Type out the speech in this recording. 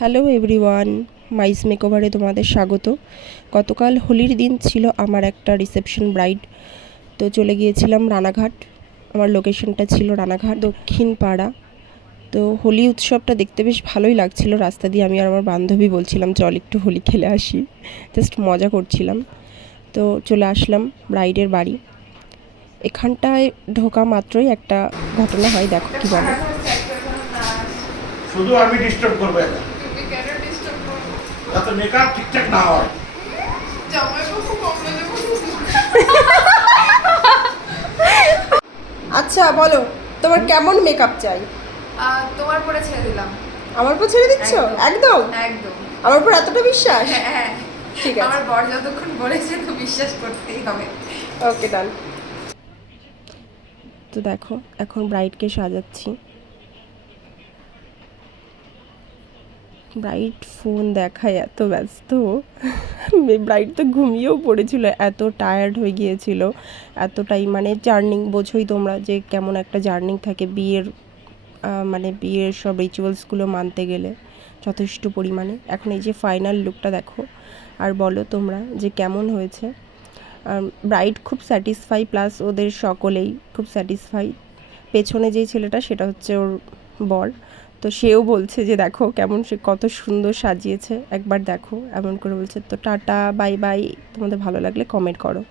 Hello everyone, মাইস মেকওভারে তোমাদের স্বাগত। গতকাল হোলির দিন ছিল আমার একটা রিসেপশন ব্রাইড, তো চলে গিয়েছিলাম রানাঘাট। আমার লোকেশনটা ছিল রানাঘাট দক্ষিণ পাড়া। তো হোলি উৎসবটা দেখতে বেশ ভালোই লাগছিল। রাস্তা দিয়ে আমি আর আমার বান্ধবী বলছিলাম চল একটু হোলি খেলে আসি, জাস্ট মজা করছিলাম। তো চলে আসলাম ব্রাইডের বাড়ি। এখানটায় ঢোকা মাত্রই একটা ঘটনা হয়, দেখো কি বলে। শুধু আমি ডিস্টার্ব করবো এটা, যাতে মেকআপ ঠিকঠাক না হয়। আচ্ছা বলো, তোমার কেমন মেকআপ চাই? তোমার পরে ছেড়ে দিলাম। আমার উপর ছেড়ে দিচ্ছ? একদম একদম আমার উপর এতটা বিশ্বাস? হ্যাঁ, ঠিক আছে, আমার বর যতক্ষণ বলেছে তো বিশ্বাস করতেই হবে। ওকে ডান। তো দেখো এখন ব্রাইডকে সাজাচ্ছি। ব্রাইড ফোন দেখায় এত ব্যস্ত, ব্রাইড তো ঘুমিয়েও পড়েছিল, এত টায়ার্ড হয়ে গিয়েছিল। এতটাই মানে জার্নিং, বোঝোই তোমরা যে কেমন একটা জার্নিং থাকে বিয়ের, মানে বিয়ের সব রিচুয়ালসগুলো মানতে গেলে যথেষ্ট পরিমাণে। এখন এই যে ফাইনাল লুকটা দেখো, আর বলো তোমরা যে কেমন হয়েছে। ব্রাইড খুব স্যাটিসফাই, প্লাস ওদের সকলেই খুব স্যাটিসফাই। পেছনে যেই ছেলেটা সেটা হচ্ছে ওর বর, তো সেও বলছে যে দেখো কেমন, সে কত সুন্দর সাজিয়েছে, একবার দেখো এমন করে বলছে। তো টাটা, বাই বাই, তোমাদের ভালো লাগলে কমেন্ট করো।